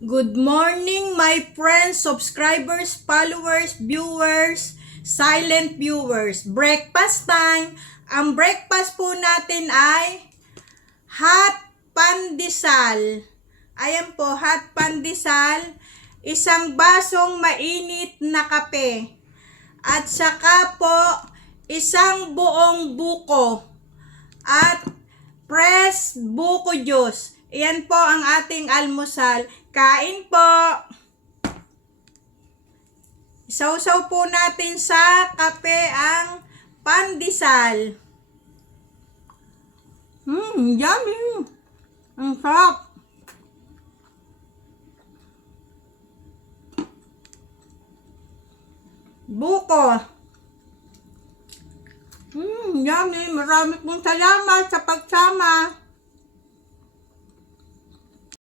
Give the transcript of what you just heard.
Good morning, my friends, subscribers, followers, viewers, silent viewers. Breakfast time. Ang breakfast po natin ay hot pandesal. Ayan po, hot pandesal. Isang basong mainit na kape. At saka po, isang buong buko. At fresh buko juice. Iyan po ang ating almusal. Kain po! Isawsaw po natin sa kape ang pandesal. Yummy! Ang sarap! Buko. Yummy! Marami pong salamat sa pagsama.